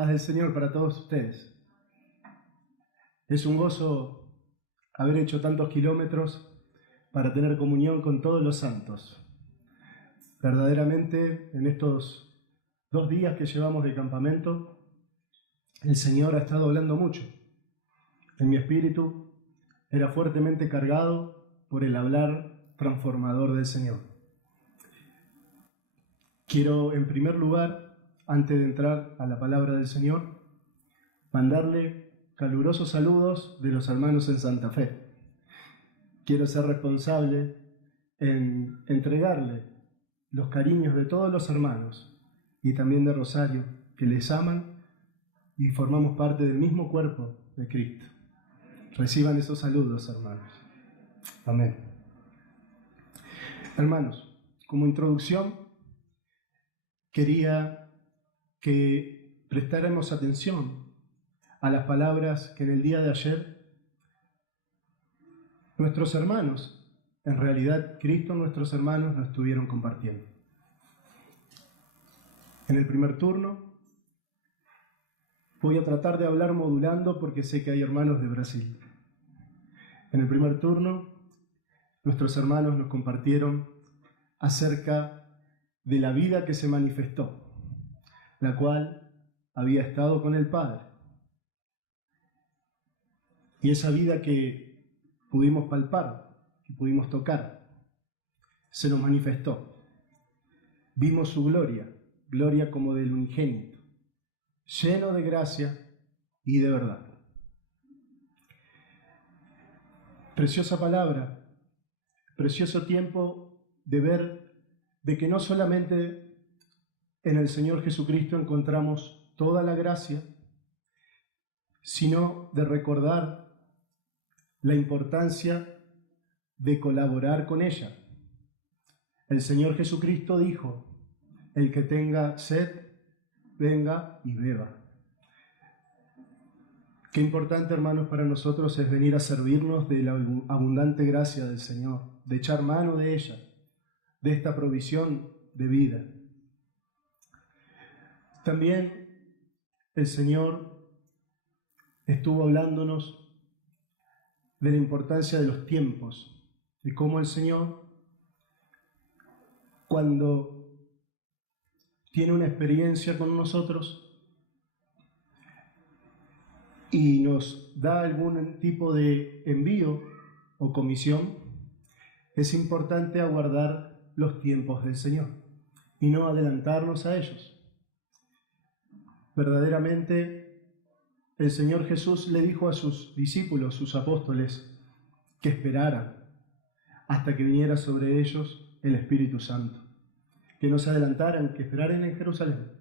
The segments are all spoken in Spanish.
Paz del Señor para todos ustedes. Es un gozo haber hecho tantos kilómetros para tener comunión con todos los santos. Verdaderamente, en estos 2 días que llevamos de campamento, el Señor ha estado hablando mucho. En mi espíritu era fuertemente cargado por el hablar transformador del Señor. Quiero, en primer lugar, antes de entrar a la palabra del Señor, mandarle calurosos saludos de los hermanos en Santa Fe. Quiero ser responsable en entregarle los cariños de todos los hermanos y también de Rosario, que les aman y formamos parte del mismo cuerpo de Cristo. Reciban esos saludos, hermanos. Amén. Hermanos, como introducción, quería que prestáramos atención a las palabras que en el día de ayer nuestros hermanos, en realidad Cristo, nuestros hermanos, nos estuvieron compartiendo. En el primer turno voy a tratar de hablar modulando porque sé que hay hermanos de Brasil. En el primer turno, nuestros hermanos nos compartieron acerca de la vida que se manifestó, la cual había estado con el Padre. Y esa vida que pudimos palpar, que pudimos tocar, se nos manifestó. Vimos su gloria, gloria como del unigénito, lleno de gracia y de verdad. Preciosa palabra, precioso tiempo de ver de que no solamente en el Señor Jesucristo encontramos toda la gracia, sino de recordar la importancia de colaborar con ella. El Señor Jesucristo dijo: el que tenga sed, venga y beba. Qué importante, hermanos, para nosotros es venir a servirnos de la abundante gracia del Señor, de echar mano de ella, de esta provisión de vida. También el Señor estuvo hablándonos de la importancia de los tiempos, de cómo el Señor, cuando tiene una experiencia con nosotros y nos da algún tipo de envío o comisión, es importante aguardar los tiempos del Señor y no adelantarnos a ellos. Verdaderamente, el Señor Jesús le dijo a sus discípulos, sus apóstoles, que esperaran hasta que viniera sobre ellos el Espíritu Santo, que no se adelantaran, que esperaran en Jerusalén.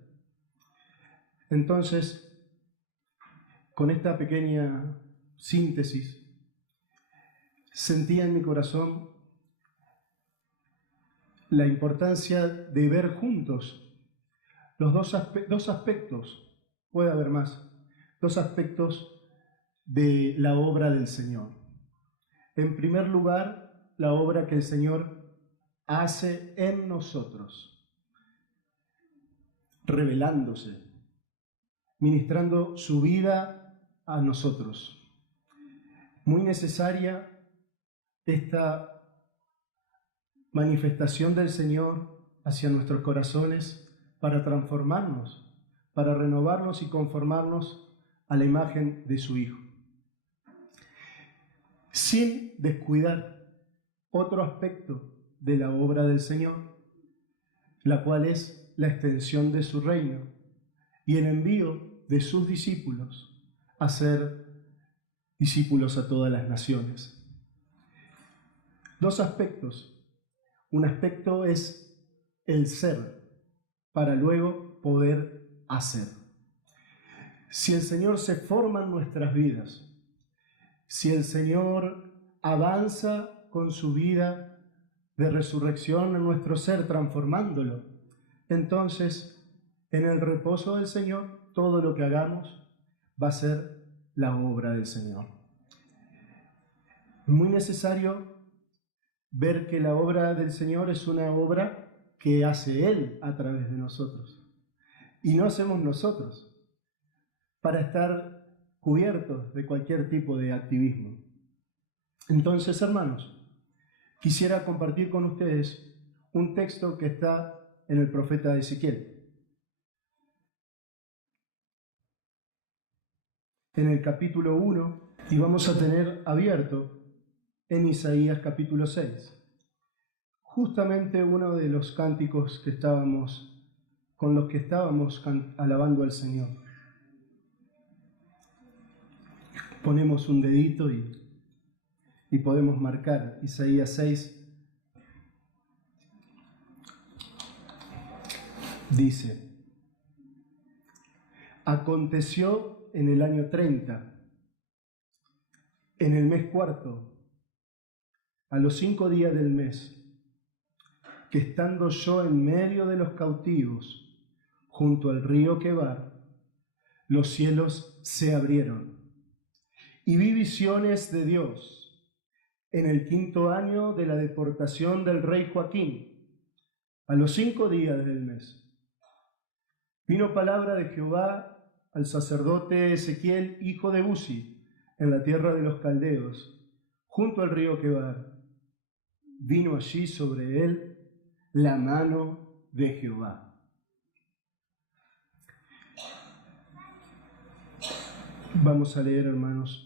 Entonces, con esta pequeña síntesis, sentía en mi corazón la importancia de ver juntos los dos aspectos, puede haber más, 2 aspectos de la obra del Señor. En primer lugar, la obra que el Señor hace en nosotros, revelándose, ministrando su vida a nosotros. Muy necesaria esta manifestación del Señor hacia nuestros corazones para transformarnos, para renovarnos y conformarnos a la imagen de su Hijo, sin descuidar otro aspecto de la obra del Señor, la cual es la extensión de su reino y el envío de sus discípulos a ser discípulos a todas las naciones. 2 aspectos. Un aspecto es el ser, para luego poder hacer. Si el Señor se forma en nuestras vidas, si el Señor avanza con su vida de resurrección en nuestro ser, transformándolo, entonces en el reposo del Señor todo lo que hagamos va a ser la obra del Señor. Es muy necesario ver que la obra del Señor es una obra que hace Él a través de nosotros y no hacemos nosotros. para estar cubiertos de cualquier tipo de activismo. Entonces, hermanos, quisiera compartir con ustedes un texto que está en el profeta Ezequiel. En el capítulo 1, y vamos a tener abierto en Isaías capítulo 6. Justamente uno de los cánticos con los que estábamos alabando al Señor. Ponemos un dedito y podemos marcar Isaías 6. Dice: aconteció en el año 30, en el mes cuarto, a los 5 días del mes, que estando yo en medio de los cautivos, junto al río Quebar, los cielos se abrieron, y vi visiones de Dios en el 5.º año de la deportación del rey Joaquín, a los 5 días del mes. Vino palabra de Jehová al sacerdote Ezequiel, hijo de Buzi, en la tierra de los caldeos, junto al río Quebar. Vino allí sobre él la mano de Jehová. Vamos a leer, hermanos,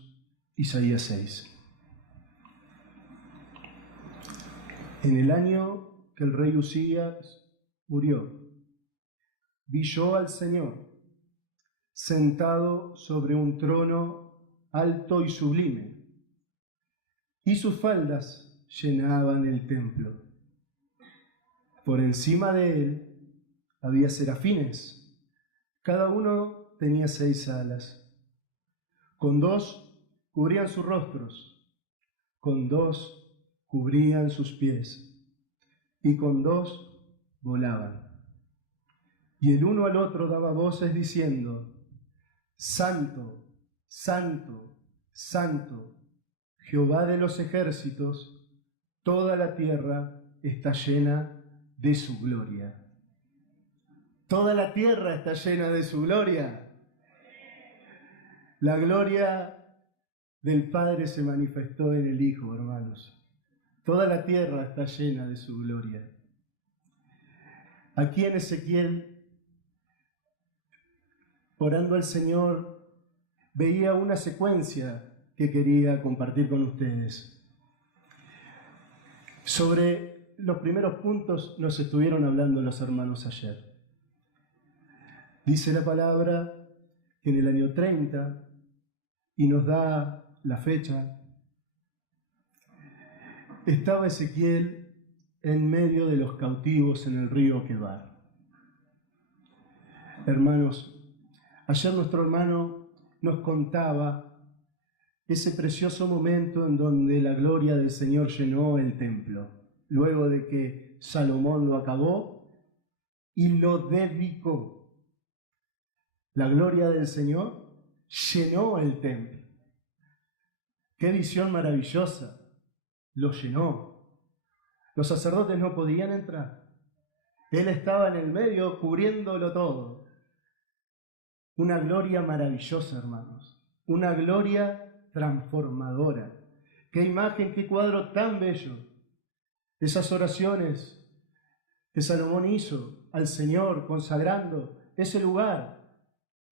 Isaías 6. En el año que el rey Usías murió, vi yo al Señor sentado sobre un trono alto y sublime, y sus faldas llenaban el templo. Por encima de él había serafines, cada uno tenía 6 alas. Con 2 cubrían sus rostros, con 2 cubrían sus pies, y con 2 volaban. Y el uno al otro daba voces diciendo: Santo, Santo, Santo, Jehová de los ejércitos, toda la tierra está llena de su gloria. Toda la tierra está llena de su gloria. La gloria del Padre se manifestó en el Hijo, hermanos. Toda la tierra está llena de su gloria. Aquí en Ezequiel, orando al Señor, veía una secuencia que quería compartir con ustedes. Sobre los primeros puntos nos estuvieron hablando los hermanos ayer. Dice la palabra que en el año 30, y nos da la fecha, estaba Ezequiel en medio de los cautivos en el río Quebar. Hermanos, ayer nuestro hermano nos contaba ese precioso momento en donde la gloria del Señor llenó el templo, luego de que Salomón lo acabó y lo dedicó. La gloria del Señor llenó el templo. ¡Qué visión maravillosa! Lo llenó. Los sacerdotes no podían entrar. Él estaba en el medio cubriéndolo todo. Una gloria maravillosa, hermanos. Una gloria transformadora. ¡Qué imagen, qué cuadro tan bello! Esas oraciones que Salomón hizo al Señor consagrando ese lugar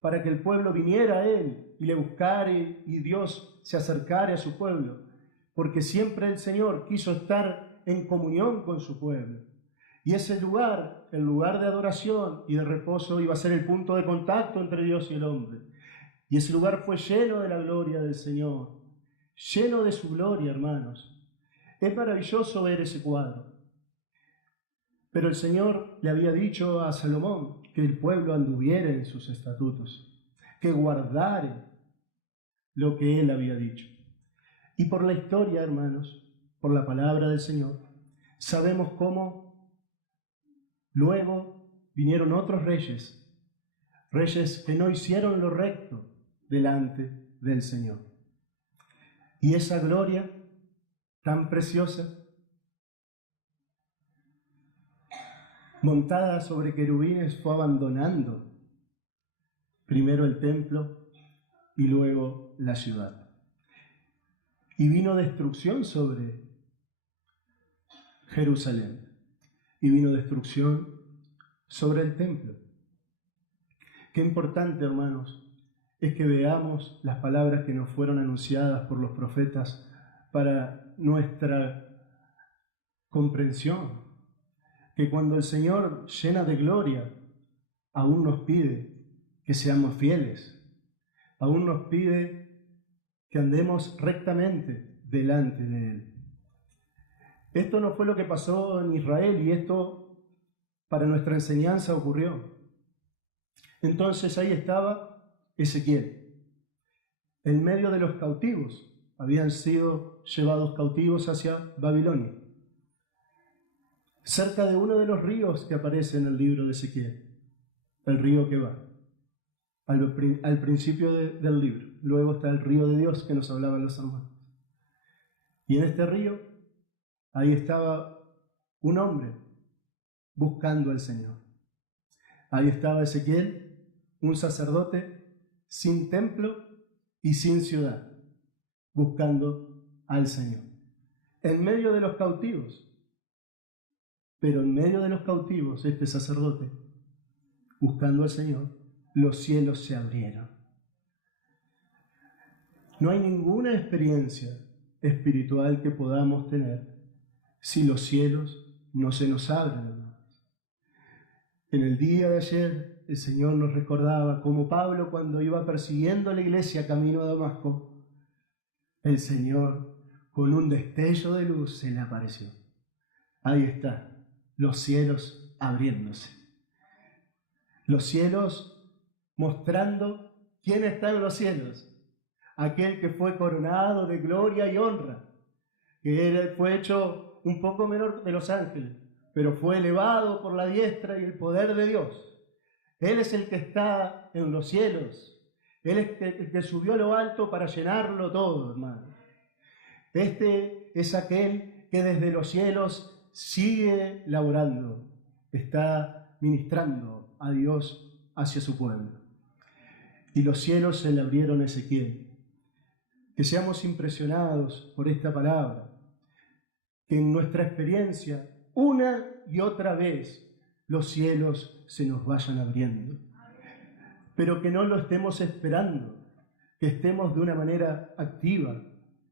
para que el pueblo viniera a él y le buscara y Dios se acercara a su pueblo, porque siempre el Señor quiso estar en comunión con su pueblo. Y ese lugar, el lugar de adoración y de reposo, iba a ser el punto de contacto entre Dios y el hombre. Y ese lugar fue lleno de la gloria del Señor, lleno de su gloria, hermanos. Es maravilloso ver ese cuadro. Pero el Señor le había dicho a Salomón que el pueblo anduviera en sus estatutos, que guardara lo que él había dicho. Y por la historia, hermanos, por la palabra del Señor, sabemos cómo luego vinieron otros reyes, reyes que no hicieron lo recto delante del Señor. Y esa gloria tan preciosa, montada sobre querubines, fue abandonando primero el templo y luego la ciudad. Y vino destrucción sobre Jerusalén, y vino destrucción sobre el templo. Qué importante, hermanos, es que veamos las palabras que nos fueron anunciadas por los profetas para nuestra comprensión. Que cuando el Señor, llena de gloria, aún nos pide que seamos fieles, aún nos pide que andemos rectamente delante de Él. Esto no fue lo que pasó en Israel y esto para nuestra enseñanza ocurrió. Entonces ahí estaba Ezequiel, en medio de los cautivos. Habían sido llevados cautivos hacia Babilonia, cerca de uno de los ríos que aparece en el libro de Ezequiel, el río Quebar, al principio del libro. Luego está el río de Dios que nos hablaban los hermanos. Y en este río, ahí estaba un hombre buscando al Señor. Ahí estaba Ezequiel, un sacerdote sin templo y sin ciudad, buscando al Señor. En medio de los cautivos, pero en medio de los cautivos, este sacerdote, buscando al Señor, los cielos se abrieron. No hay ninguna experiencia espiritual que podamos tener si los cielos no se nos abren, hermanos. En el día de ayer, el Señor nos recordaba cómo Pablo, cuando iba persiguiendo a la iglesia camino a Damasco, el Señor, con un destello de luz, se le apareció. Ahí está, los cielos abriéndose. Los cielos mostrando quién está en los cielos. Aquel que fue coronado de gloria y honra, que fue hecho un poco menor de los ángeles, pero fue elevado por la diestra y el poder de Dios. Él es el que está en los cielos. Él es el que subió a lo alto para llenarlo todo, hermano. Este es aquel que desde los cielos sigue laborando, está ministrando a Dios hacia su pueblo. Y los cielos se le abrieron a Ezequiel. Que seamos impresionados por esta palabra, que en nuestra experiencia, una y otra vez, los cielos se nos vayan abriendo, pero que no lo estemos esperando, que estemos de una manera activa,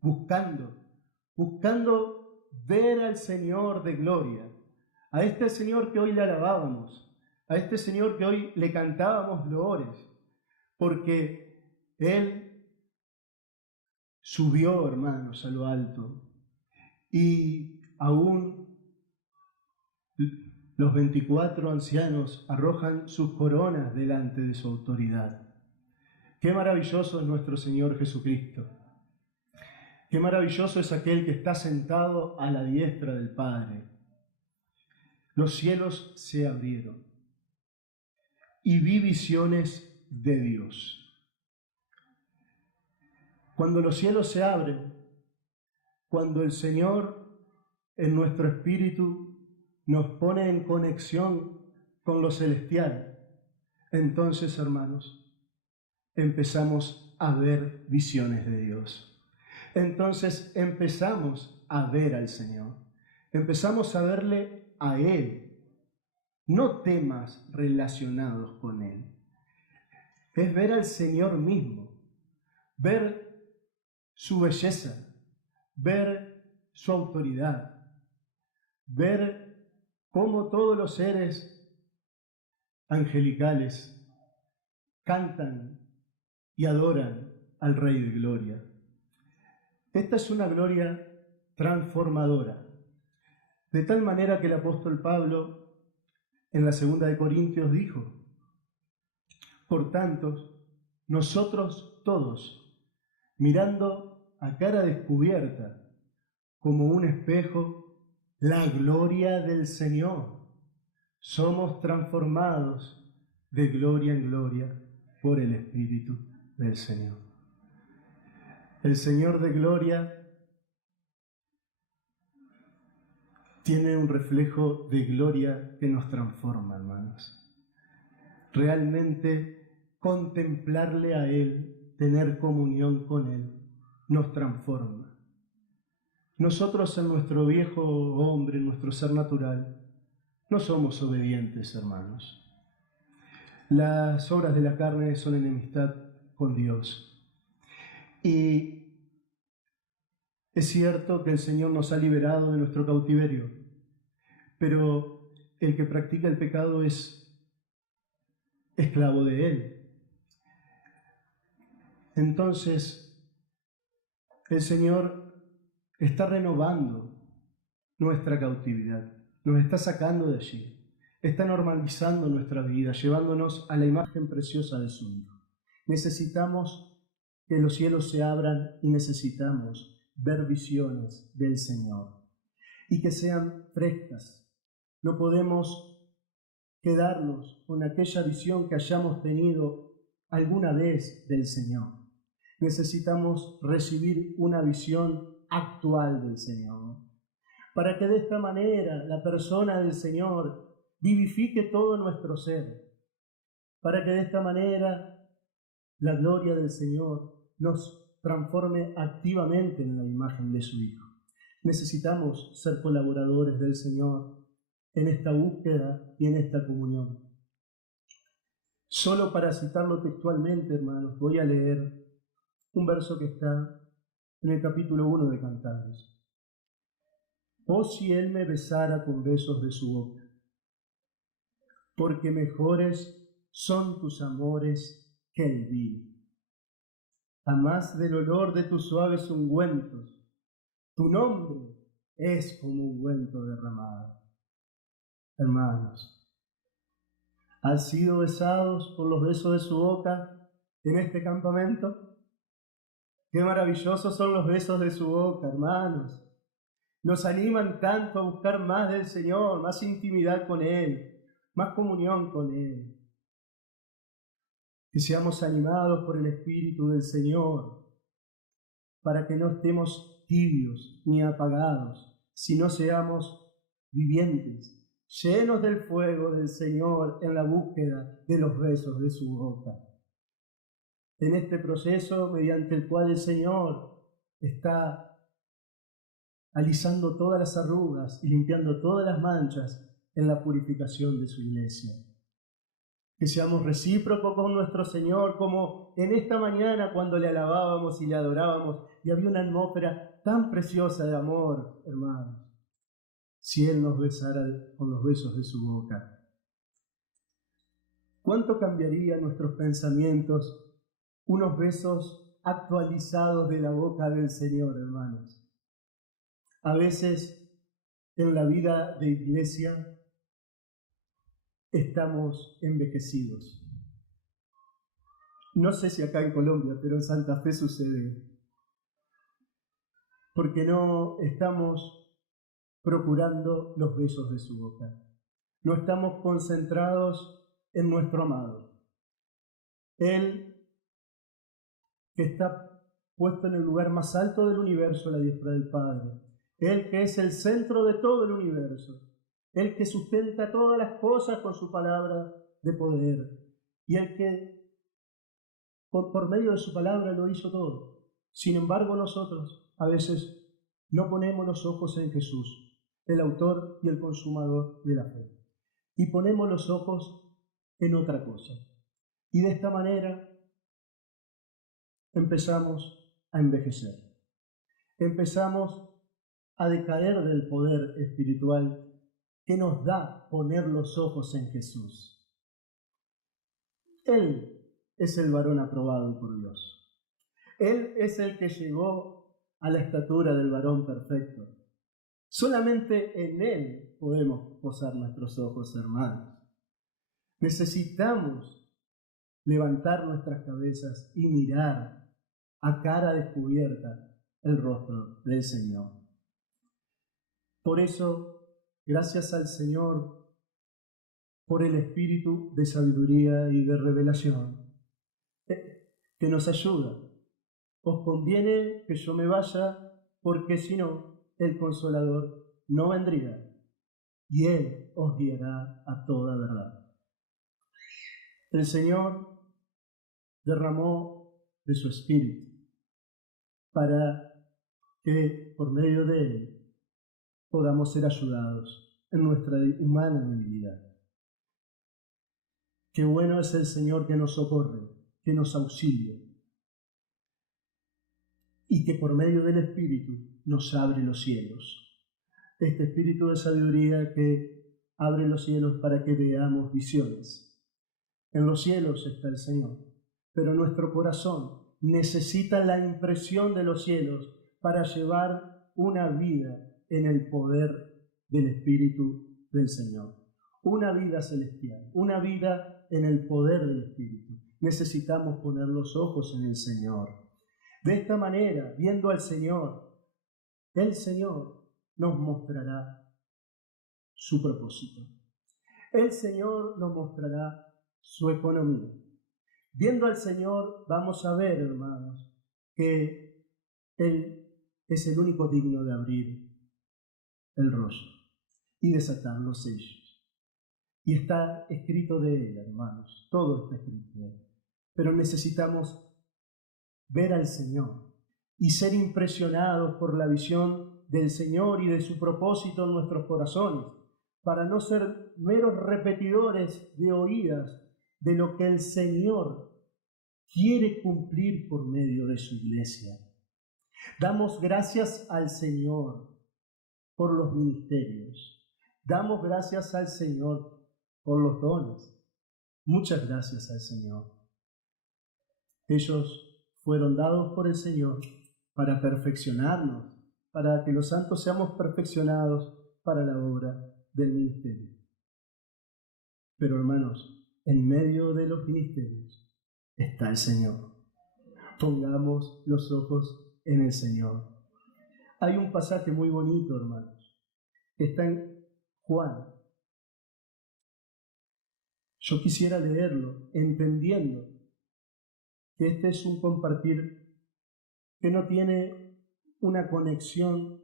buscando ver al Señor de gloria, a este Señor que hoy le alabábamos, a este Señor que hoy le cantábamos loores, porque Él subió, hermanos, a lo alto, y aún los 24 ancianos arrojan sus coronas delante de su autoridad. Qué maravilloso es nuestro Señor Jesucristo. Qué maravilloso es aquel que está sentado a la diestra del Padre. Los cielos se abrieron y vi visiones de Dios. Cuando los cielos se abren, cuando el Señor en nuestro espíritu nos pone en conexión con lo celestial, entonces, hermanos, empezamos a ver visiones de Dios. Entonces empezamos a ver al Señor, empezamos a verle a Él, no temas relacionados con Él. Es ver al Señor mismo, ver su belleza, ver su autoridad, ver cómo todos los seres angelicales cantan y adoran al Rey de Gloria. Esta es una gloria transformadora, de tal manera que el apóstol Pablo en la 2 de Corintios dijo: por tanto, nosotros todos, mirando a cara descubierta, como un espejo, la gloria del Señor, somos transformados de gloria en gloria por el Espíritu del Señor. El Señor de gloria tiene un reflejo de gloria que nos transforma, hermanos. Realmente contemplarle a Él tener comunión con Él nos transforma. Nosotros en nuestro viejo hombre, en nuestro ser natural, no somos obedientes, hermanos. Las obras de la carne son enemistad con Dios. Y es cierto que el Señor nos ha liberado de nuestro cautiverio, pero el que practica el pecado es esclavo de él. Entonces, el Señor está renovando nuestra cautividad, nos está sacando de allí, está normalizando nuestra vida, llevándonos a la imagen preciosa de su Hijo. Necesitamos que los cielos se abran y necesitamos ver visiones del Señor y que sean frescas. No podemos quedarnos con aquella visión que hayamos tenido alguna vez del Señor. Necesitamos recibir una visión actual del Señor, para que de esta manera la persona del Señor vivifique todo nuestro ser, para que de esta manera la gloria del Señor nos transforme activamente en la imagen de su Hijo. Necesitamos ser colaboradores del Señor en esta búsqueda y en esta comunión. Solo para citarlo textualmente, hermanos, voy a leer un verso que está en el capítulo 1 de Cantares. Oh, si Él me besara con besos de su boca, porque mejores son tus amores que el vino. A más del olor de tus suaves ungüentos, tu nombre es como ungüento derramado. Hermanos, ¿han sido besados por los besos de su boca en este campamento? Qué maravillosos son los besos de su boca, hermanos. Nos animan tanto a buscar más del Señor, más intimidad con Él, más comunión con Él. Que seamos animados por el Espíritu del Señor, para que no estemos tibios ni apagados, sino seamos vivientes, llenos del fuego del Señor en la búsqueda de los besos de su boca. En este proceso mediante el cual el Señor está alisando todas las arrugas y limpiando todas las manchas en la purificación de su iglesia. Que seamos recíprocos con nuestro Señor, como en esta mañana cuando le alabábamos y le adorábamos, y había una atmósfera tan preciosa de amor, hermanos, si Él nos besara con los besos de su boca. ¿Cuánto cambiarían nuestros pensamientos unos besos actualizados de la boca del Señor, hermanos? A veces en la vida de iglesia estamos envejecidos. No sé si acá en Colombia, pero en Santa Fe sucede. Porque no estamos procurando los besos de su boca. No estamos concentrados en nuestro amado. Él que está puesto en el lugar más alto del universo a la diestra del Padre. Él que es el centro de todo el universo. Él que sustenta todas las cosas con su palabra de poder. Y el que por medio de su palabra lo hizo todo. Sin embargo, nosotros a veces no ponemos los ojos en Jesús, el autor y el consumador de la fe. Y ponemos los ojos en otra cosa. Y de esta manera empezamos a envejecer. Empezamos a decaer del poder espiritual que nos da poner los ojos en Jesús. Él es el varón aprobado por Dios. Él es el que llegó a la estatura del varón perfecto. Solamente en Él podemos posar nuestros ojos, hermanos. Necesitamos levantar nuestras cabezas y mirar a cara descubierta el rostro del Señor. Por eso, gracias al Señor por el espíritu de sabiduría y de revelación que nos ayuda. Os conviene que yo me vaya, porque si no, el Consolador no vendría, y Él os guiará a toda verdad. El Señor derramó de su Espíritu, para que por medio de Él podamos ser ayudados en nuestra humana debilidad. Qué bueno es el Señor que nos socorre, que nos auxilia, y que por medio del Espíritu nos abre los cielos. Este Espíritu de sabiduría que abre los cielos para que veamos visiones. En los cielos está el Señor, pero nuestro corazón necesita la impresión de los cielos para llevar una vida en el poder del Espíritu del Señor. Una vida celestial, una vida en el poder del Espíritu. Necesitamos poner los ojos en el Señor. De esta manera, viendo al Señor, el Señor nos mostrará su propósito. El Señor nos mostrará su economía. Viendo al Señor, vamos a ver, hermanos, que Él es el único digno de abrir el rollo y desatar los sellos. Y está escrito de Él, hermanos, todo está escrito de Él. Pero necesitamos ver al Señor y ser impresionados por la visión del Señor y de su propósito en nuestros corazones, para no ser meros repetidores de oídas de lo que el Señor quiere cumplir por medio de su iglesia. Damos gracias al Señor por los ministerios. Damos gracias al Señor por los dones. Muchas gracias al Señor. Ellos fueron dados por el Señor para perfeccionarnos, para que los santos seamos perfeccionados para la obra del ministerio. Pero hermanos, en medio de los ministerios está el Señor. Pongamos los ojos en el Señor. Hay un pasaje muy bonito, hermanos, que está en Juan. Yo quisiera leerlo, entendiendo que este es un compartir que no tiene una conexión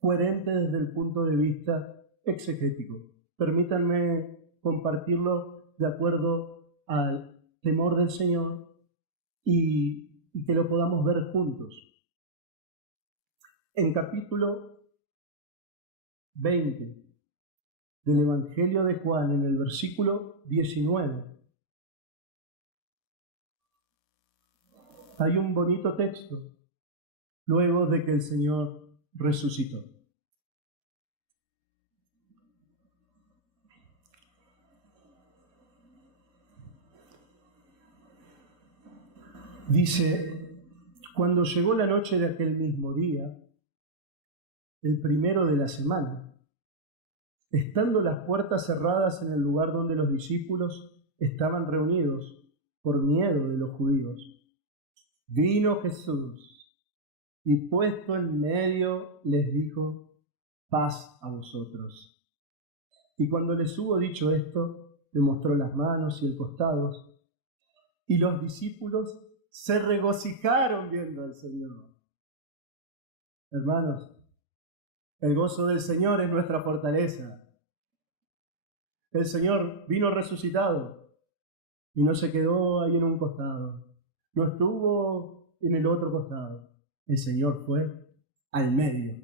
coherente desde el punto de vista exegético. Permítanme compartirlo de acuerdo al temor del Señor y que lo podamos ver juntos. En capítulo 20 del Evangelio de Juan, en el versículo 19, hay un bonito texto luego de que el Señor resucitó. Dice: cuando llegó la noche de aquel mismo día, el primero de la semana, estando las puertas cerradas en el lugar donde los discípulos estaban reunidos por miedo de los judíos, vino Jesús y puesto en medio les dijo: paz a vosotros. Y cuando les hubo dicho esto, le mostró las manos y el costado, y los discípulos se regocijaron viendo al Señor. Hermanos, el gozo del Señor es nuestra fortaleza. El Señor vino resucitado y no se quedó ahí en un costado, no estuvo en el otro costado. El Señor fue al medio.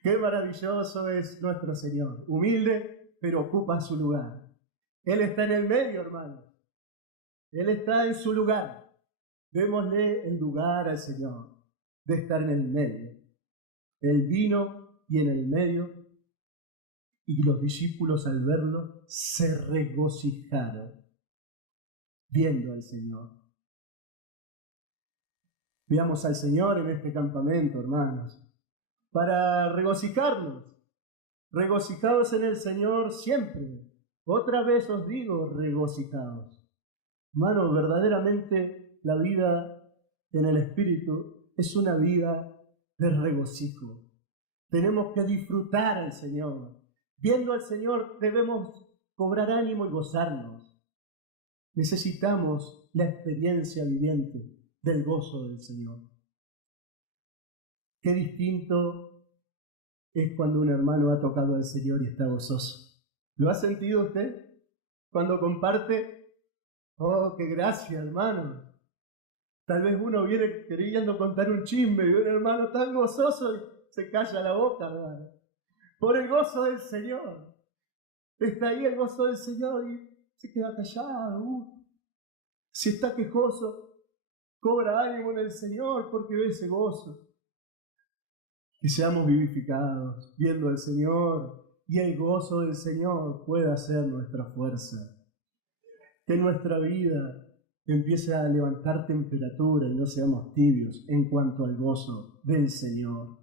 Qué maravilloso es nuestro Señor, humilde, pero ocupa su lugar. Él está en el medio, hermano. Él está en su lugar. Démosle el lugar al Señor de estar en el medio. Él vino y en el medio, y los discípulos al verlo se regocijaron viendo al Señor. Veamos al Señor en este campamento, hermanos, para regocijarnos. Regocijados en el Señor siempre. Otra vez os digo, regocijados. Hermanos, verdaderamente la vida en el Espíritu es una vida de regocijo. Tenemos que disfrutar al Señor. Viendo al Señor debemos cobrar ánimo y gozarnos. Necesitamos la experiencia viviente del gozo del Señor. Qué distinto es cuando un hermano ha tocado al Señor y está gozoso. ¿Lo ha sentido usted? Cuando comparte, oh, qué gracia, hermano. Tal vez uno viene queriendo contar un chisme y un hermano tan gozoso y se calla la boca, hermano. Por el gozo del Señor. Está ahí el gozo del Señor y se queda callado. Si está quejoso, cobra ánimo en el Señor porque ve ese gozo. Que seamos vivificados viendo al Señor y el gozo del Señor pueda ser nuestra fuerza. Que nuestra vida empiece a levantar temperatura y no seamos tibios en cuanto al gozo del Señor.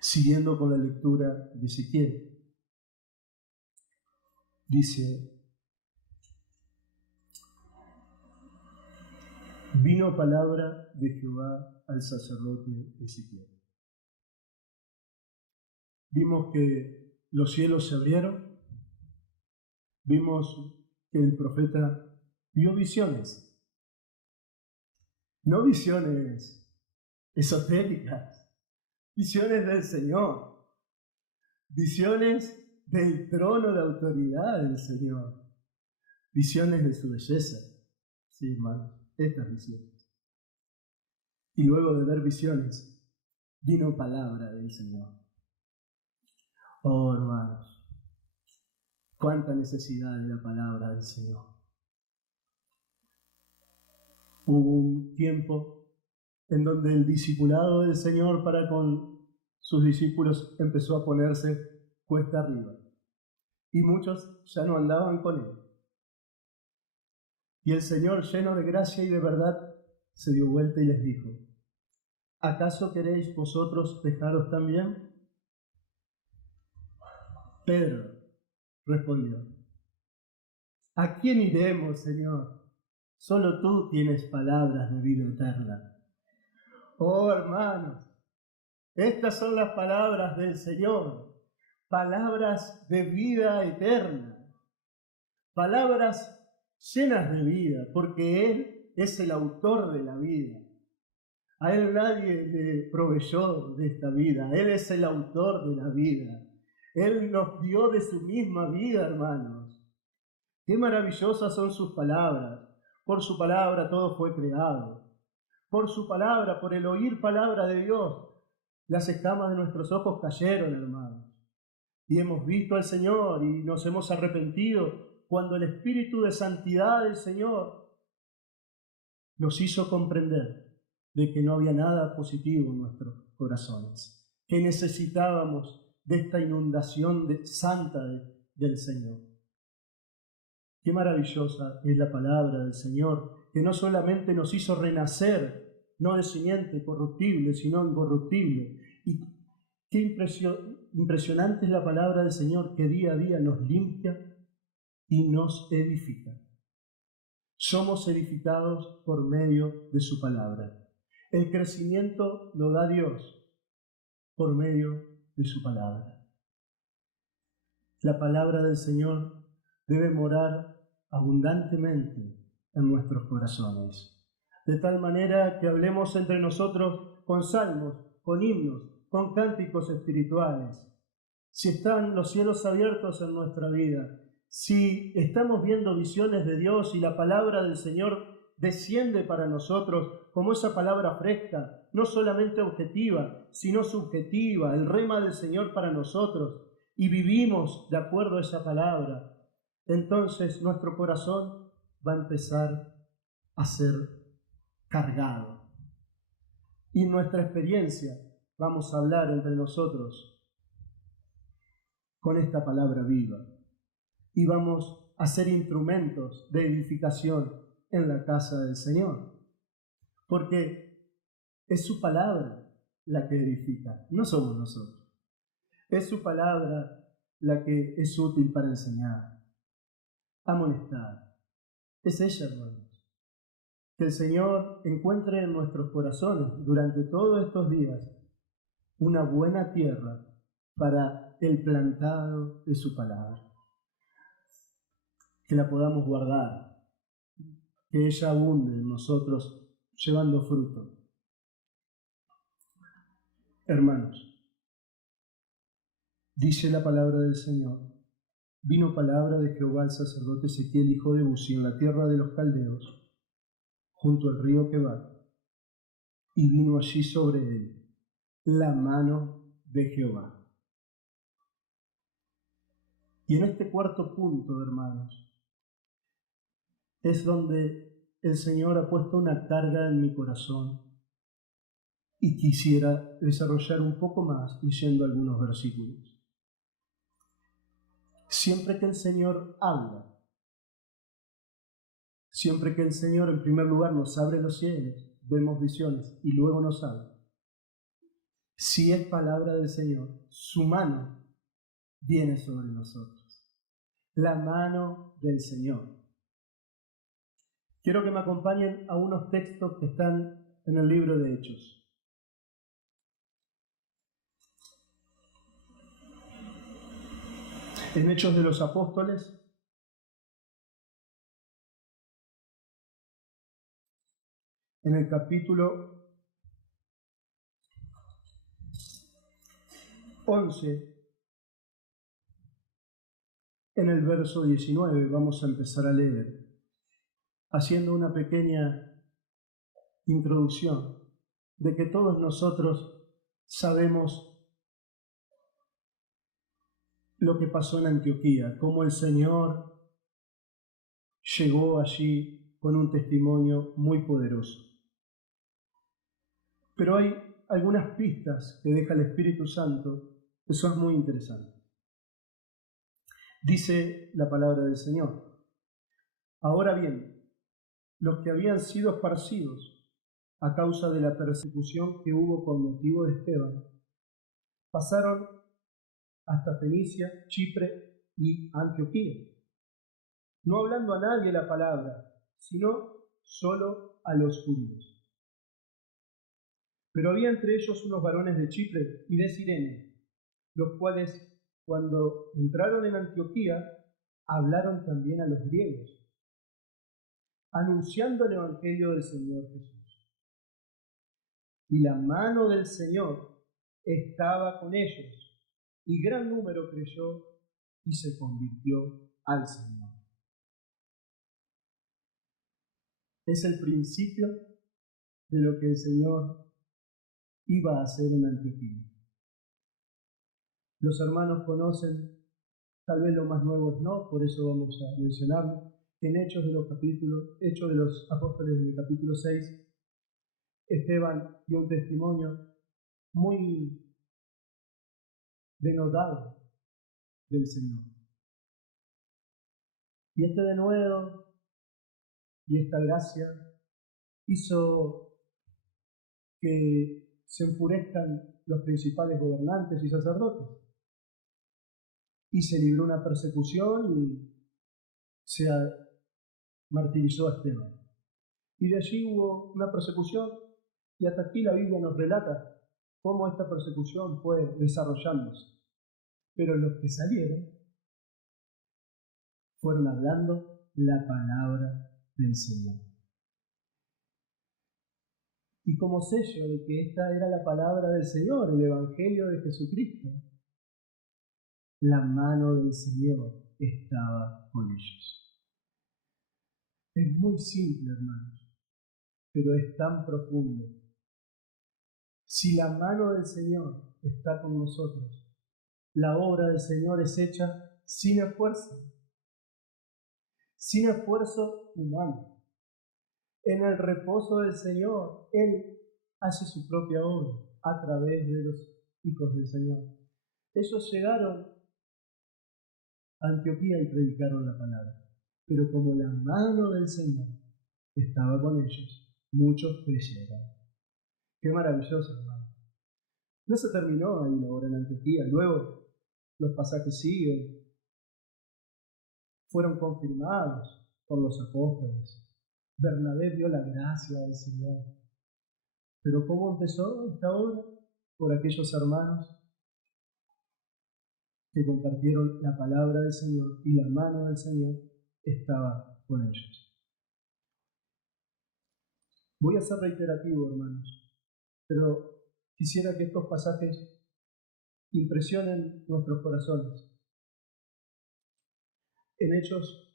Siguiendo con la lectura de Ezequiel, dice: vino palabra de Jehová al sacerdote Ezequiel. Vimos que los cielos se abrieron, vimos que el profeta vio visiones, no visiones esotéricas, visiones del Señor, visiones del trono de autoridad del Señor, visiones de su belleza. Sí, hermanos, estas visiones. Y luego de ver visiones, vino palabra del Señor. Oh, hermanos, cuánta necesidad de la palabra del Señor. Hubo un tiempo en donde el discipulado del Señor para con sus discípulos empezó a ponerse cuesta arriba. Y muchos ya no andaban con él. Y el Señor, lleno de gracia y de verdad, se dio vuelta y les dijo: ¿acaso queréis vosotros dejaros también? Pedro respondió: ¿a quién iremos, Señor? Solo tú tienes palabras de vida eterna. Oh, hermanos, estas son las palabras del Señor, palabras de vida eterna, palabras llenas de vida, porque Él es el autor de la vida. A Él nadie le proveyó de esta vida, Él es el autor de la vida. Él nos dio de su misma vida, hermanos. Qué maravillosas son sus palabras. Por su palabra todo fue creado. Por su palabra, por el oír palabra de Dios, las escamas de nuestros ojos cayeron, hermanos. Y hemos visto al Señor y nos hemos arrepentido cuando el Espíritu de santidad del Señor nos hizo comprender de que no había nada positivo en nuestros corazones, que necesitábamos de esta inundación santa del Señor. Qué maravillosa es la palabra del Señor, que no solamente nos hizo renacer, no de simiente corruptible, sino incorruptible. Y qué impresionante es la palabra del Señor, que día a día nos limpia y nos edifica. Somos edificados por medio de su palabra. El crecimiento lo da Dios por medio de su palabra. La palabra del Señor debe morar abundantemente en nuestros corazones, de tal manera que hablemos entre nosotros con salmos, con himnos, con cánticos espirituales. Si están los cielos abiertos en nuestra vida, si estamos viendo visiones de Dios y la palabra del Señor desciende para nosotros como esa palabra fresca, no solamente objetiva, sino subjetiva, el rema del Señor para nosotros, y vivimos de acuerdo a esa palabra, entonces nuestro corazón va a empezar a ser cargado. Y en nuestra experiencia vamos a hablar entre nosotros con esta palabra viva. Y vamos a ser instrumentos de edificación en la casa del Señor. Porque es su palabra la que edifica, no somos nosotros. Es su palabra la que es útil para enseñar, amonestar. Es ella, hermanos. Que el Señor encuentre en nuestros corazones durante todos estos días una buena tierra para el plantado de su palabra. Que la podamos guardar, que ella abunde en nosotros llevando fruto. Hermanos, dice la palabra del Señor: vino palabra de Jehová al sacerdote Ezequiel, hijo de Buzi, en la tierra de los caldeos, junto al río Quebar, y vino allí sobre él la mano de Jehová. Y en este cuarto punto, hermanos, es donde el Señor ha puesto una carga en mi corazón y quisiera desarrollar un poco más leyendo algunos versículos. Siempre que el Señor habla, siempre que el Señor en primer lugar nos abre los cielos, vemos visiones y luego nos habla, si es palabra del Señor, su mano viene sobre nosotros. La mano del Señor. Quiero que me acompañen a unos textos que están en el libro de Hechos. En Hechos de los Apóstoles, en el capítulo 11, en el verso 19, vamos a empezar a leer, haciendo una pequeña introducción de que todos nosotros sabemos lo que pasó en Antioquía, cómo el Señor llegó allí con un testimonio muy poderoso. Pero hay algunas pistas que deja el Espíritu Santo que son muy interesantes. Dice la palabra del Señor: ahora bien, los que habían sido esparcidos a causa de la persecución que hubo con motivo de Esteban, pasaron hasta Fenicia, Chipre y Antioquía, no hablando a nadie la palabra, sino solo a los judíos. Pero había entre ellos unos varones de Chipre y de Cirene, los cuales, cuando entraron en Antioquía, hablaron también a los griegos, anunciando el evangelio del Señor Jesús. Y la mano del Señor estaba con ellos, y gran número creyó y se convirtió al Señor. Es el principio de lo que el Señor iba a hacer en Antioquía. Los hermanos conocen, tal vez los más nuevos no, por eso vamos a mencionarlo, en Hechos de los Apóstoles, en el capítulo 6, Esteban dio un testimonio muy denotado del Señor. Y este denuedo y esta gracia hizo que se enfurezcan los principales gobernantes y sacerdotes. Y se libró una persecución y se martirizó a Esteban. Y de allí hubo una persecución, y hasta aquí la Biblia nos relata cómo esta persecución fue desarrollándose. Pero los que salieron fueron hablando la palabra del Señor. Y como sello de que esta era la palabra del Señor, el Evangelio de Jesucristo, la mano del Señor estaba con ellos. Es muy simple, hermanos, pero es tan profundo. Si la mano del Señor está con nosotros, la obra del Señor es hecha sin esfuerzo humano. En el reposo del Señor, Él hace su propia obra a través de los hijos del Señor. Ellos llegaron a Antioquía y predicaron la palabra, pero como la mano del Señor estaba con ellos, muchos creyeron. Qué maravilloso, hermano. No se terminó ahí la obra en Antioquía, luego los pasajes siguen, fueron confirmados por los apóstoles. Bernabé dio la gracia del Señor. Pero ¿cómo empezó esta obra? Por aquellos hermanos que compartieron la palabra del Señor y la mano del Señor estaba con ellos. Voy a ser reiterativo, hermanos, pero quisiera que estos pasajes impresionen nuestros corazones. En Hechos,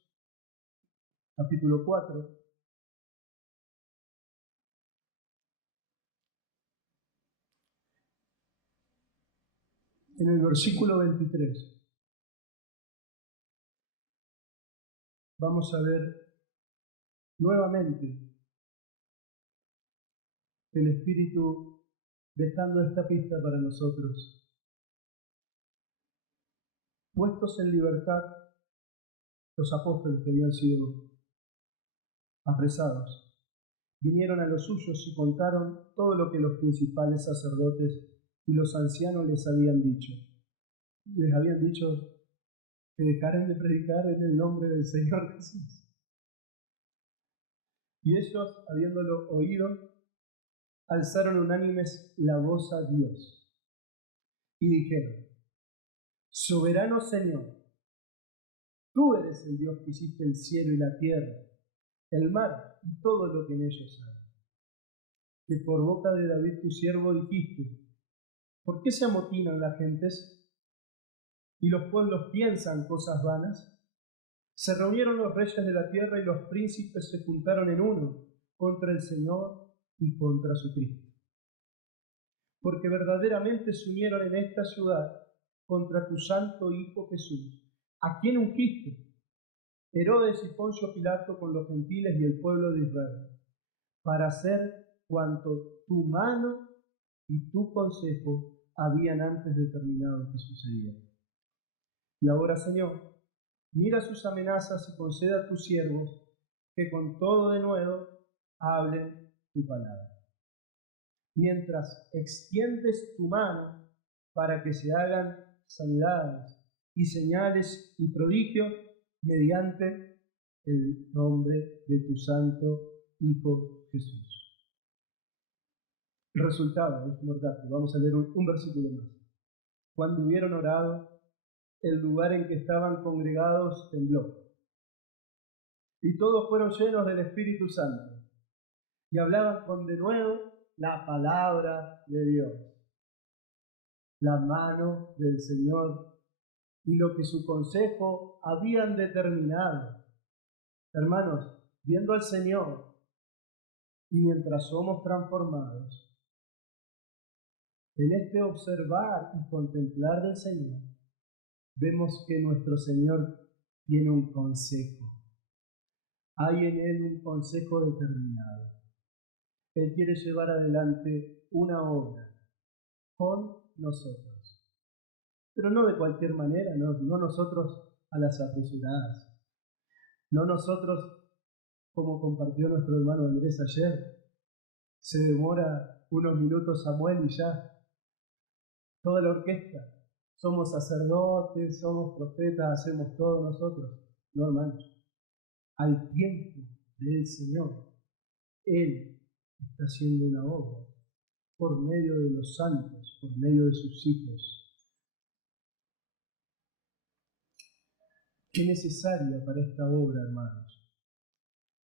capítulo 4, En el versículo 23 vamos a ver nuevamente el Espíritu dejando esta pista para nosotros. Puestos en libertad, los apóstoles que habían sido apresados vinieron a los suyos y contaron todo lo que los principales sacerdotes y los ancianos les habían dicho. Les habían dicho que dejaran de predicar en el nombre del Señor Jesús. Y ellos, habiéndolo oído, alzaron unánimes la voz a Dios y dijeron: Soberano Señor, tú eres el Dios que hiciste el cielo y la tierra, el mar y todo lo que en ellos hay. Que por boca de David tu siervo dijiste: ¿por qué se amotinan las gentes y los pueblos piensan cosas vanas? Se reunieron los reyes de la tierra y los príncipes se juntaron en uno contra el Señor y contra su Cristo. Porque verdaderamente se unieron en esta ciudad contra tu santo Hijo Jesús, a quien ungiste, Herodes y Poncio Pilato con los gentiles y el pueblo de Israel, para hacer cuanto tu mano y tu consejo habían antes determinado que sucediera. Y ahora, Señor, mira sus amenazas y concede a tus siervos que con todo de nuevo hablen tu palabra. Mientras extiendes tu mano para que se hagan sanidades y señales y prodigios mediante el nombre de tu santo Hijo Jesús. El resultado es mortal. Vamos a leer un versículo más. Cuando hubieron orado, el lugar en que estaban congregados tembló, y todos fueron llenos del Espíritu Santo, y hablaban con denuedo la palabra de Dios. La mano del Señor y lo que su consejo habían determinado. Hermanos, viendo al Señor y mientras somos transformados, en este observar y contemplar del Señor, vemos que nuestro Señor tiene un consejo. Hay en Él un consejo determinado. Él quiere llevar adelante una obra con nosotros. Pero no de cualquier manera, no nosotros a las apresuradas. No nosotros, como compartió nuestro hermano Andrés ayer, se demora unos minutos Samuel y ya, toda la orquesta. Somos sacerdotes, somos profetas, hacemos todo nosotros. No, hermanos. Al tiempo del Señor, Él está haciendo una obra por medio de los santos, por medio de sus hijos. ¿Qué necesaria para esta obra, hermanos?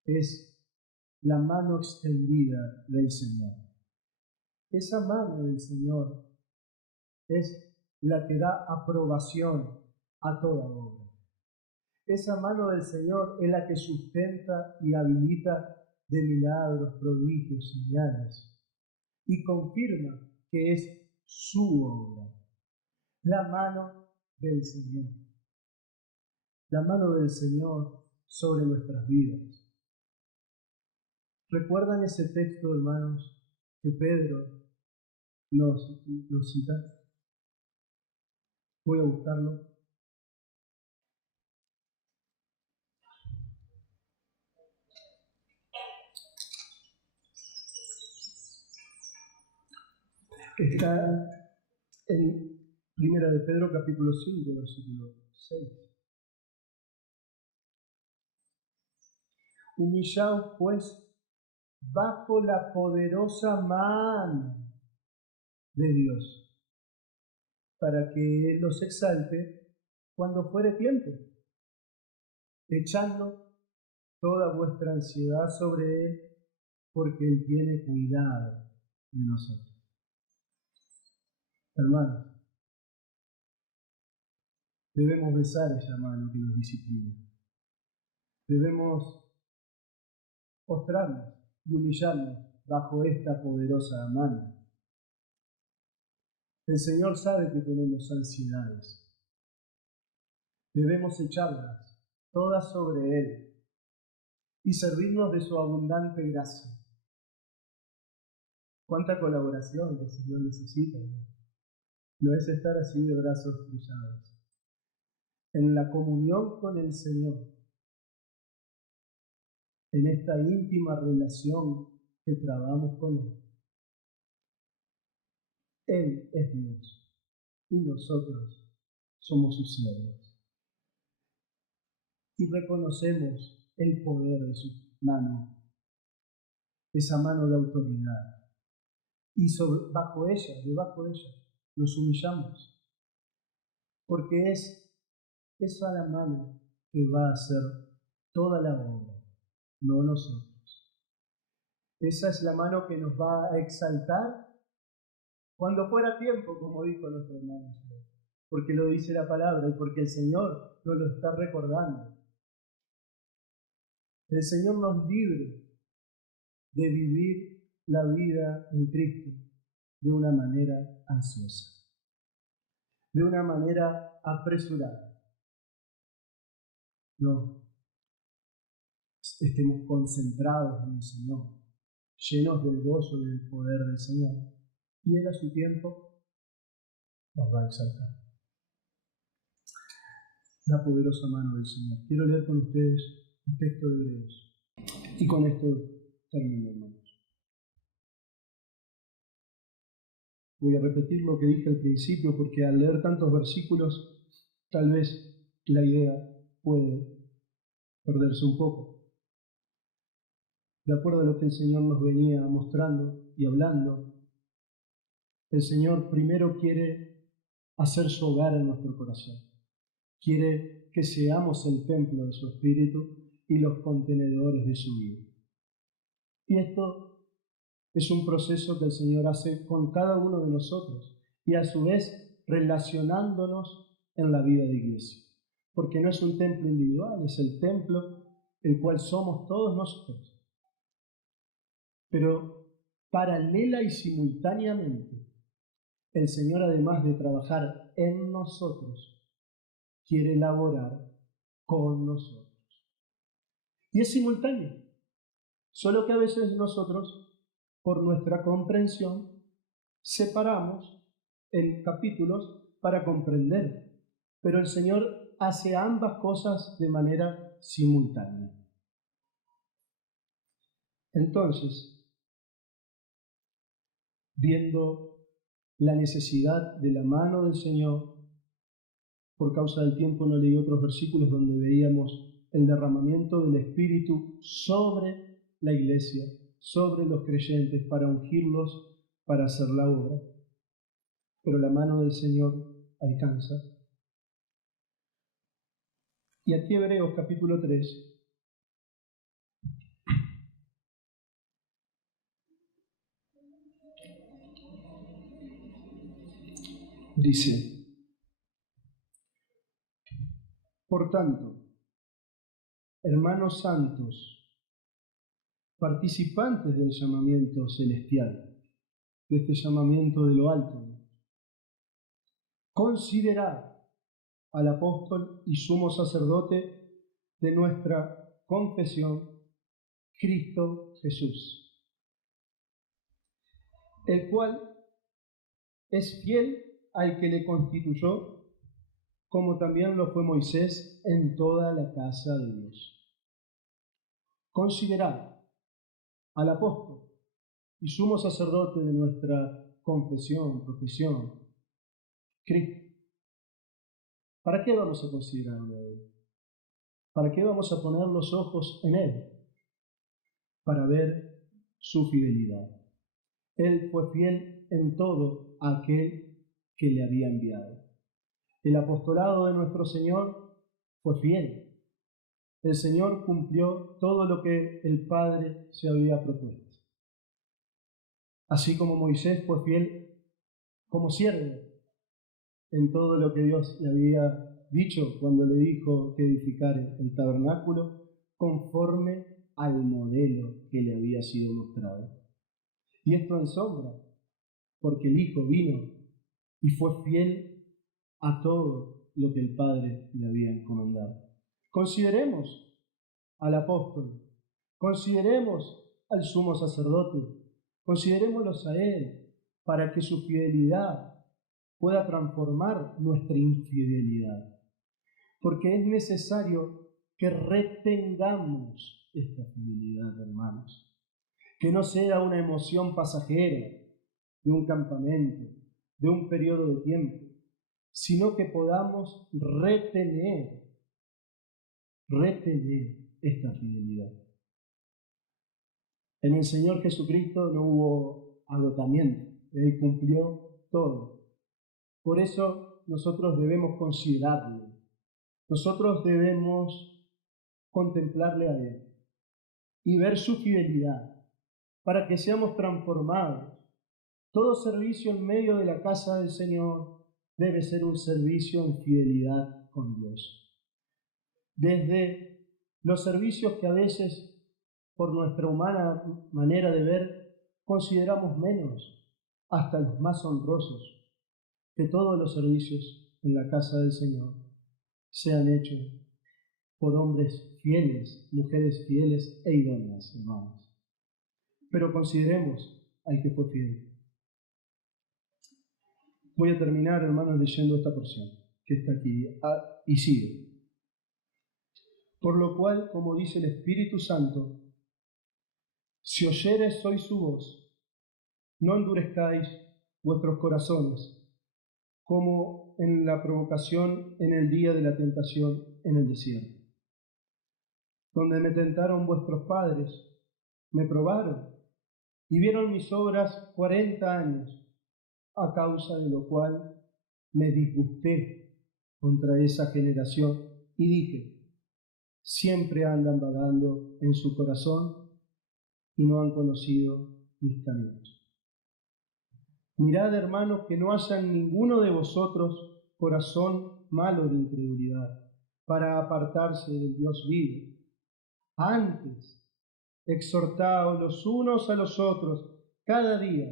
Es la mano extendida del Señor. Esa mano del Señor es la que da aprobación a toda obra. Esa mano del Señor es la que sustenta y habilita de milagros, prodigios, señales, y confirma que es su obra. La mano del Señor. La mano del Señor sobre nuestras vidas. ¿Recuerdan ese texto, hermanos, que Pedro nos cita? Voy a buscarlo. Está en 1 de Pedro capítulo 5, versículo 6. Humillaos pues bajo la poderosa mano de Dios, para que Él los exalte cuando fuere tiempo, echando toda vuestra ansiedad sobre Él, porque Él tiene cuidado de nosotros. Hermanos, debemos besar esa mano que nos disciplina. Debemos postrarnos y humillarnos bajo esta poderosa mano. El Señor sabe que tenemos ansiedades. Debemos echarlas todas sobre Él y servirnos de su abundante gracia. ¿Cuánta colaboración el Señor necesita? No es estar así de brazos cruzados. En la comunión con el Señor, en esta íntima relación que trabamos con Él. Él es Dios y nosotros somos sus siervos. Y reconocemos el poder de su mano, esa mano de autoridad. Y debajo de ella, nos humillamos. Porque es esa la mano que va a hacer toda la obra, no nosotros. Esa es la mano que nos va a exaltar cuando fuera tiempo, como dijo nuestro hermano. Porque lo dice la palabra y porque el Señor nos lo está recordando. El Señor nos libre de vivir la vida en Cristo de una manera ansiosa, de una manera apresurada. No, estemos concentrados en el Señor, llenos del gozo y del poder del Señor, y Él a su tiempo nos va a exaltar. La poderosa mano del Señor. Quiero leer con ustedes un texto de Hebreos, y con esto termino, hermanos. Voy a repetir lo que dije al principio, porque al leer tantos versículos, tal vez la idea puede perderse un poco. De acuerdo a lo que el Señor nos venía mostrando y hablando, el Señor primero quiere hacer su hogar en nuestro corazón. Quiere que seamos el templo de su Espíritu y los contenedores de su vida. Y esto es un proceso que el Señor hace con cada uno de nosotros y a su vez relacionándonos en la vida de iglesia. Porque no es un templo individual, es el templo el cual somos todos nosotros. Pero paralela y simultáneamente, el Señor, además de trabajar en nosotros, quiere laborar con nosotros. Y es simultáneo, solo que a veces nosotros, por nuestra comprensión, separamos en capítulos para comprender, pero el Señor hace ambas cosas de manera simultánea. Entonces, viendo la necesidad de la mano del Señor, por causa del tiempo no leí otros versículos donde veíamos el derramamiento del Espíritu sobre la iglesia, sobre los creyentes, para ungirlos, para hacer la obra. Pero la mano del Señor alcanza. Y aquí Hebreos capítulo 3 dice: por tanto, hermanos santos, participantes del llamamiento celestial, de este llamamiento de lo alto, considerad al apóstol y sumo sacerdote de nuestra confesión, Cristo Jesús, el cual es fiel al que le constituyó, como también lo fue Moisés en toda la casa de Dios. Considerad al apóstol y sumo sacerdote de nuestra confesión, profesión, Cristo. ¿Para qué vamos a considerarlo a Él? ¿Para qué vamos a poner los ojos en Él? Para ver su fidelidad. Él fue fiel en todo a aquel que le había enviado. El apostolado de nuestro Señor fue fiel. El Señor cumplió todo lo que el Padre se había propuesto. Así como Moisés fue fiel como siervo en todo lo que Dios le había dicho cuando le dijo que edificara el tabernáculo, conforme al modelo que le había sido mostrado. Y esto en sombra, porque el Hijo vino y fue fiel a todo lo que el Padre le había encomendado. Consideremos al apóstol, consideremos al sumo sacerdote, considerémoslos a él para que su fidelidad pueda transformar nuestra infidelidad. Porque es necesario que retengamos esta fidelidad, hermanos. Que no sea una emoción pasajera de un campamento, de un periodo de tiempo, sino que podamos retener esta fidelidad. En el Señor Jesucristo no hubo agotamiento, Él cumplió todo. Por eso nosotros debemos considerarle, nosotros debemos contemplarle a Él y ver su fidelidad para que seamos transformados. Todo servicio en medio de la casa del Señor debe ser un servicio en fidelidad con Dios. Desde los servicios que a veces, por nuestra humana manera de ver, consideramos menos, hasta los más honrosos, que todos los servicios en la casa del Señor sean hechos por hombres fieles, mujeres fieles e idóneas, hermanos. Pero consideremos al que fue fiel. Voy a terminar, hermanos, leyendo esta porción que está aquí y sigue. Por lo cual, como dice el Espíritu Santo, si oyereis hoy su voz, no endurezcáis vuestros corazones, como en la provocación en el día de la tentación en el desierto, donde me tentaron vuestros padres, me probaron y vieron mis obras 40 años, a causa de lo cual me disgusté contra esa generación y dije, siempre andan vagando en su corazón y no han conocido mis caminos. Mirad, hermanos, que no haya en ninguno de vosotros corazón malo de incredulidad, para apartarse del Dios vivo. Antes, exhortaos los unos a los otros cada día,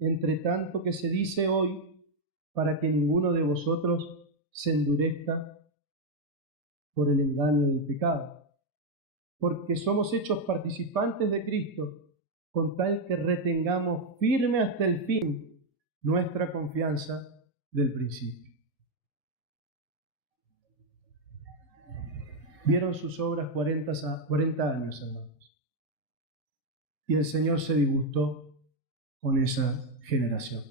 entre tanto que se dice hoy, para que ninguno de vosotros se endurezca por el engaño del pecado. Porque somos hechos participantes de Cristo, con tal que retengamos firme hasta el fin nuestra confianza del principio. Vieron sus obras 40 años, hermanos, y el Señor se disgustó con esa generación.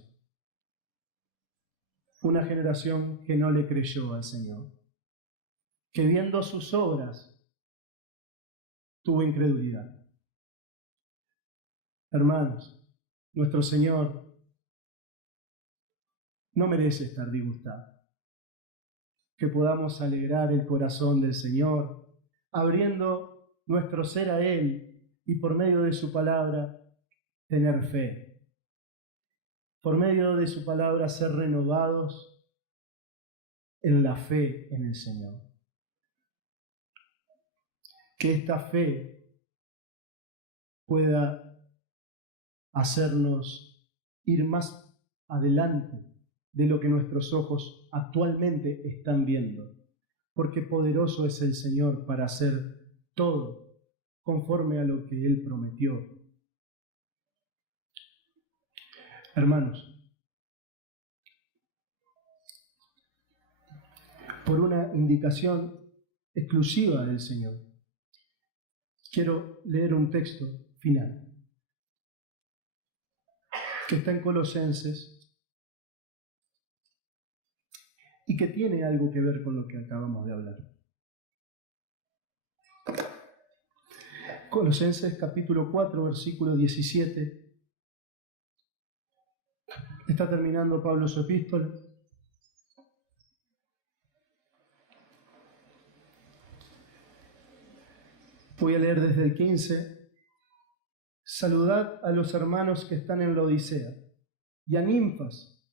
Una generación que no le creyó al Señor, que viendo sus obras tuvo incredulidad. Hermanos, nuestro Señor no merece estar disgustado. Que podamos alegrar el corazón del Señor, abriendo nuestro ser a Él y por medio de su palabra tener fe. Por medio de su palabra ser renovados en la fe en el Señor. Que esta fe pueda hacernos ir más adelante de lo que nuestros ojos actualmente están viendo, porque poderoso es el Señor para hacer todo conforme a lo que Él prometió. Hermanos, por una indicación exclusiva del Señor, quiero leer un texto final que está en Colosenses y que tiene algo que ver con lo que acabamos de hablar. Colosenses capítulo 4, versículo 17. Está terminando Pablo su epístola. Voy a leer desde el 15. Saludad a los hermanos que están en la Odisea, y a Ninfas,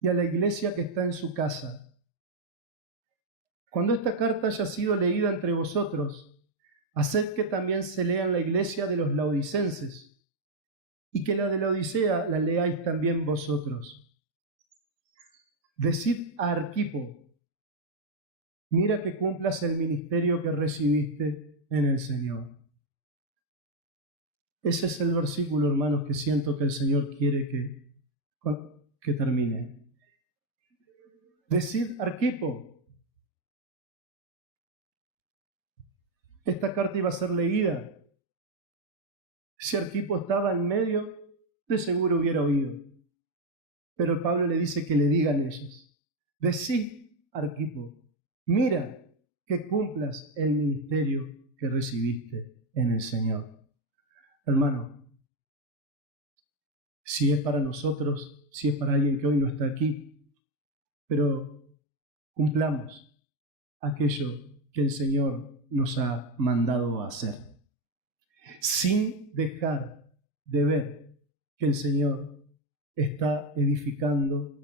y a la iglesia que está en su casa. Cuando esta carta haya sido leída entre vosotros, haced que también se lea en la iglesia de los laodicenses, y que la de la Odisea la leáis también vosotros. Decid a Arquipo, mira que cumplas el ministerio que recibiste en el Señor. Ese es el versículo, hermanos, que siento que el Señor quiere que termine. Decid Arquipo. Esta carta iba a ser leída. Si Arquipo estaba en medio, de seguro hubiera oído. Pero Pablo le dice que le digan ellos. Decid Arquipo, mira que cumplas el ministerio que recibiste en el Señor. Hermano, si es para nosotros, si es para alguien que hoy no está aquí, pero cumplamos aquello que el Señor nos ha mandado a hacer, sin dejar de ver que el Señor está edificando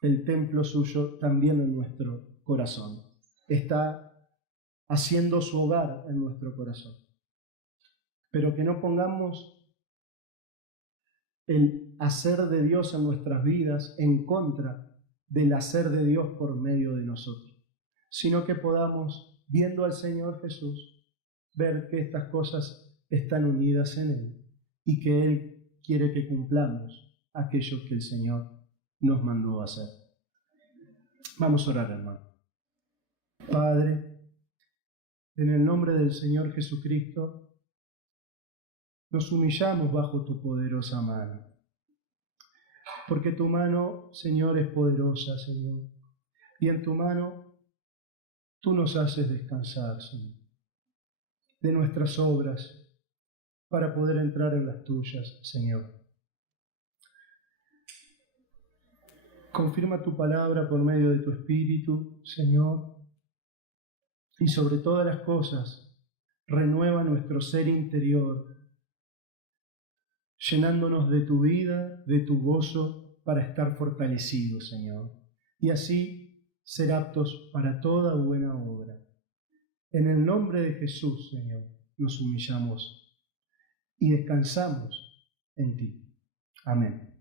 el templo suyo también en nuestro corazón. Está haciendo su hogar en nuestro corazón. Pero que no pongamos el hacer de Dios en nuestras vidas en contra del hacer de Dios por medio de nosotros, sino que podamos, viendo al Señor Jesús, ver que estas cosas están unidas en Él y que Él quiere que cumplamos aquello que el Señor nos mandó a hacer. Vamos a orar, hermano. Padre, en el nombre del Señor Jesucristo, nos humillamos bajo tu poderosa mano, porque tu mano, Señor, es poderosa, Señor, y en tu mano tú nos haces descansar, Señor, de nuestras obras para poder entrar en las tuyas, Señor. Confirma tu palabra por medio de tu Espíritu, Señor, y sobre todas las cosas, renueva nuestro ser interior, llenándonos de tu vida, de tu gozo, para estar fortalecidos, Señor, y así ser aptos para toda buena obra. En el nombre de Jesús, Señor, nos humillamos y descansamos en ti. Amén.